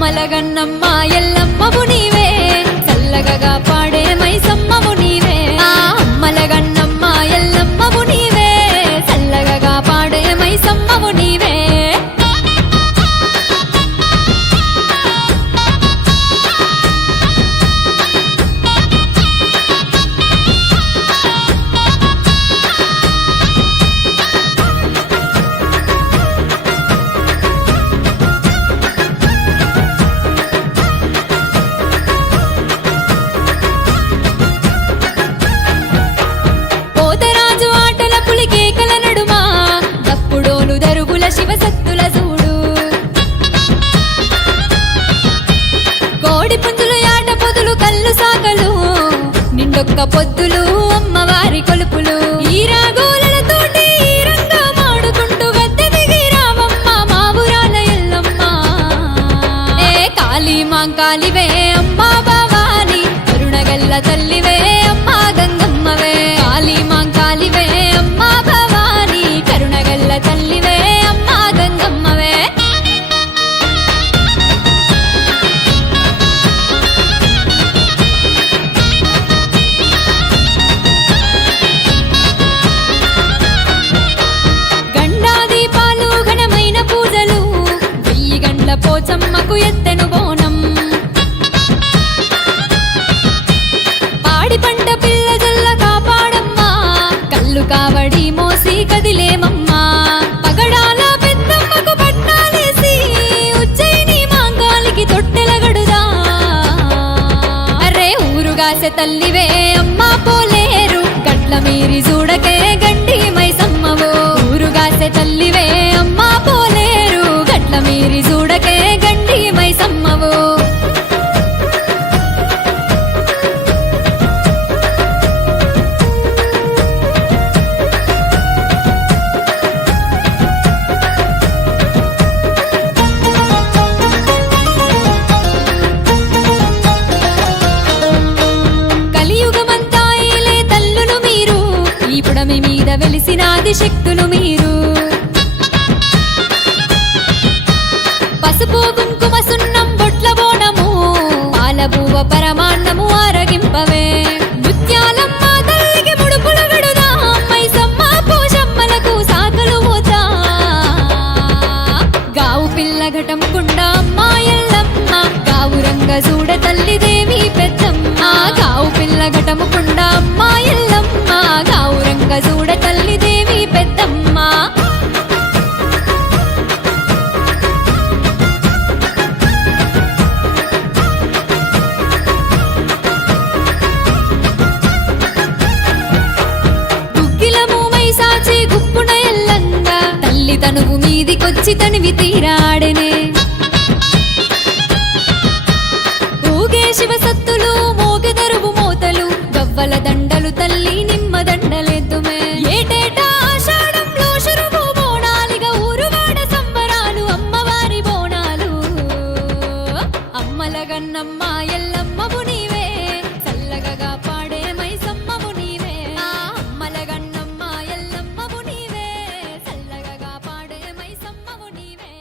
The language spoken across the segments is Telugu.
అమ్మలగన్నమ్మ ఎల్లమ్మవు నీవే చల్లగగా పాడే మైసమ్మవు నీవే అమ్మలగన్నమ్మ ఎల్లమ్మవు నీవే చల్లగగా పాడే మైసమ్మవు నీవే శివసత్తుల చూడు కోడి పుంజులు యాట పొదులు కళ్ళు సాకలు నిండొక్క పొద్దులు అమ్మవారి కొలుపులు ఈ రాగోలతోటి ఈ రంగా మాడుకుంటూ గద్దె దిగి రావమ్మ మా ఊరాల ఎల్లమ్మ ఏ కాళీ మాంకాలివే అమ్మా భవాని కరుణగల్ల తల్లివే అమ్మా గంగమ్మవే కాళీ మాంకాలివే అమ్మా భవాని కరుణగల్ల తల్లివే గంగమ్మవే గండా దీపాలు ఘనమైన పూజలు 1000 గండ్ల పోచమ్మకు ఎత్తెను బోనం పాడి పంట పిల్ల జల్ల కాపాడమ్మా కల్లు కావడి మోసి కదిలేమమ్మా పగడాల తల్లివే అమ్మా పోలేరు గట్ల మీరి చూడకే గండి మైసమ్మవో ఊరుగాసే తల్లివే అమ్మా పోలేరు గట్ల మీరి చూడకే గండి మైసమ్మవో మీద వెలిసినాది శక్తులు మీరు పసుపు కుంకుమ సున్నం బొట్ల బోనము పాలబువ్వ పరమాన్నము ఆరగింపవే ముత్యాలమ్మ తల్లికి ముడుపులు విడుదా మైసమ్మ పోషమ్మలకు సాకలు పోతా గావు పిల్ల ఘటం కుండ అమ్మ ఎల్లమ్మ గావురంగ చూడ తల్లి దేవి పెద్దమ్మ గావు పిల్ల ఘటము కుండ అమ్మ ఎల్లమ్మ గావురంగ చూడ తల్లి దేవి పెద్దమ్మ గుగ్గిలము మైసాచి గుప్పున ఎల్లంగా తల్లి తనువు మీదికొచ్చి తనివి తీరాడనే ఊగే శివసత్తులు మోగెదరువు మోతలు గవ్వల దండలు తల్లి నిమ్మ దండలెద్దుమే ఏటేటా ఆషాఢంలో శురువు బోనాలిగా ఊరువాడ సంబరాలు అమ్మవారి బోనాలు అమ్మలగన్నమ్మ ఎల్లమ్మవు నీవే చల్లగగా పాడే మైసమ్మవు నీవే అమ్మలగన్నమ్మ ఎల్లమ్మవు నీవే చల్లగగా పాడే మైసమ్మవు నీవే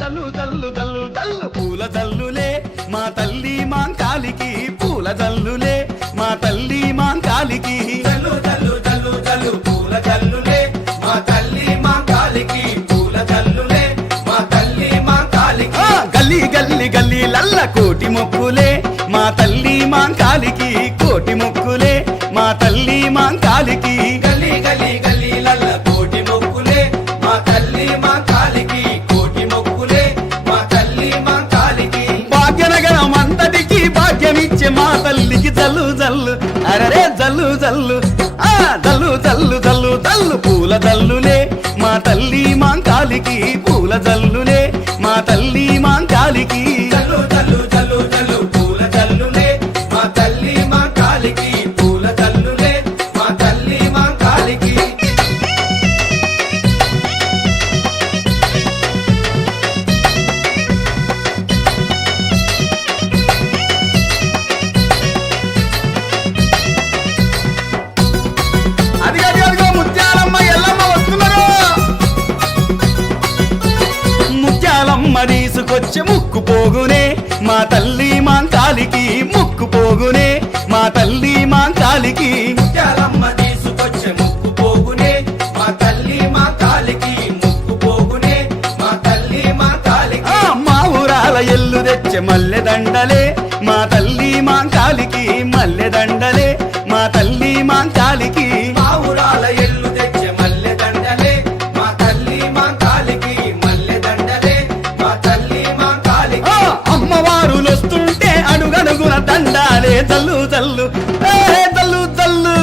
తల్లు తల్లు తల్లు తల్లు పూల తల్లులే మా తల్లి మాంకాలికి పూల తల్లులే మా తల్లి మాంకాలికి తల్లు తల్లు తల్లు తల్లు పూల తల్లులే మా తల్లి మాంకాలికి పూల తల్లులే మా తల్లి మాంకాలికి గల్లీ గల్లీ గల్లీ లల్ల కోటి మొక్కులే మా తల్లి మాంకాలికి కోటి మొక్కులే మా తల్లి మాంకాలికి గల్లీ గల్లీ గల్లీ లల్ల కోటి మొక్కులే మా తల్లి మాంకాలికి కోటి మొక్కులే మా తల్లి మాంకాలికి భాగ్యనగరం అంతటికి భాగ్యమిచ్చే మా తల్లి తల్లికి జల్లు జల్లు అరరే జల్లు జల్లు ఆ జల్లు జల్లు జల్లు జల్లు పూల జల్లులే మా తల్లి మాంకాలికి పూల జల్లులే మా తల్లి మాంకాలికి జల్లు జల్లు జల్లు జల్లు పూల జల్లులే మా తల్లి మా కాలికి పూల జల్లులే మా తల్లి మా కాలికి అదిగో ముత్యాలమ్మ ఎల్లమ్మ వస్తున్నారు ముత్యాలమ్మ తీసుకొచ్చి ముక్కు పోగునే మా తల్లి మాంకాలికి ముక్కు పోగునే మా తల్లి మాంకాలికి ముత్యాలమ్మ తీసుకొచ్చే ముక్కు పోగునే మా తల్లి మా కాలికి ముక్కు పోగునే మా తల్లి మా కాలికి మా ఊరాల ఎల్లు తెచ్చే మల్లె దండలే మా తల్లి మాంకాలికి మల్లె దండలే మా తల్లి మాంకాలికి మా ఊరాల ఎల్లు తెచ్చే మల్లె దండలే మా తల్లి మా కాలికి మల్లె దండలే మా తల్లి మా కాలికి అమ్మవారులు వస్తుంటే అడుగడుగున దండాలే జల్లు జల్లు జల్లు జల్లు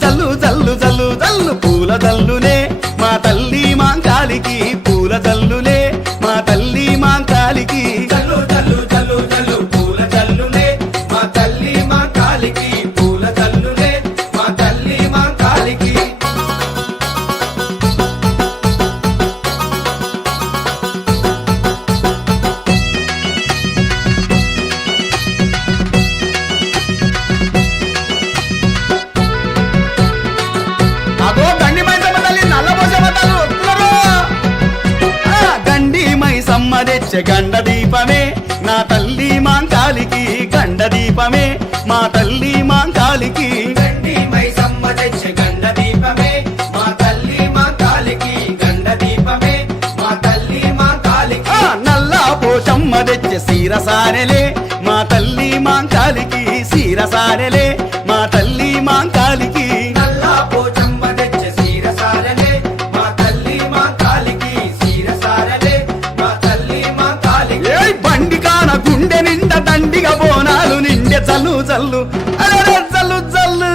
జల్లు జల్లు జల్లు జల్లు పూల జల్లులే మా తల్లి మాంకాలికి పూల జల్లులే మా తల్లి మాంకాలికి జల్లు జల్లు జల్లు జల్లు పూల జల్లులే మా తల్లి మా కాలికి పూల జల్లులే మా తల్లి మా కాలికి అగో గండి మైసమ్మ తల్లి నల్లబోసమ్మ తల్లి వస్తున్నారు గండి మైసమ్మ తెచ్చే గండ దీపమే నా తల్లి మాంకాలికి గండ దీపమే మా తల్లి మాంకాలికి గండి మైసమ్మ తెచ్చే గండ దీపమే మా తల్లి మా కాలికి గండ దీపమే మా తల్లి మా కాలికి నల్ల పోషమ్మ తెచ్చే సీరసానెలే మా తల్లి మాంకాలికి సీరసానెలే మా తల్లి మాంకాలికి నల్లా పోచమ్మ తెచ్చే సీరసాలలే మా తల్లి మా కాలికి సీరసాలలే మా తల్లి మా కాలికి ఏయ్ బండి కాన గుండె నిండా దండిగా బోనాలు నిండే జల్లు జల్లు అరే జల్లు జల్లు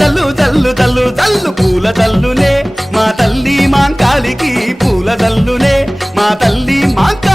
జల్లు జల్లు జల్లు జల్లు పూల జల్లులే మా తల్లి మాంకాలికి పూల జల్లులే మా తల్లి మాంకాలికి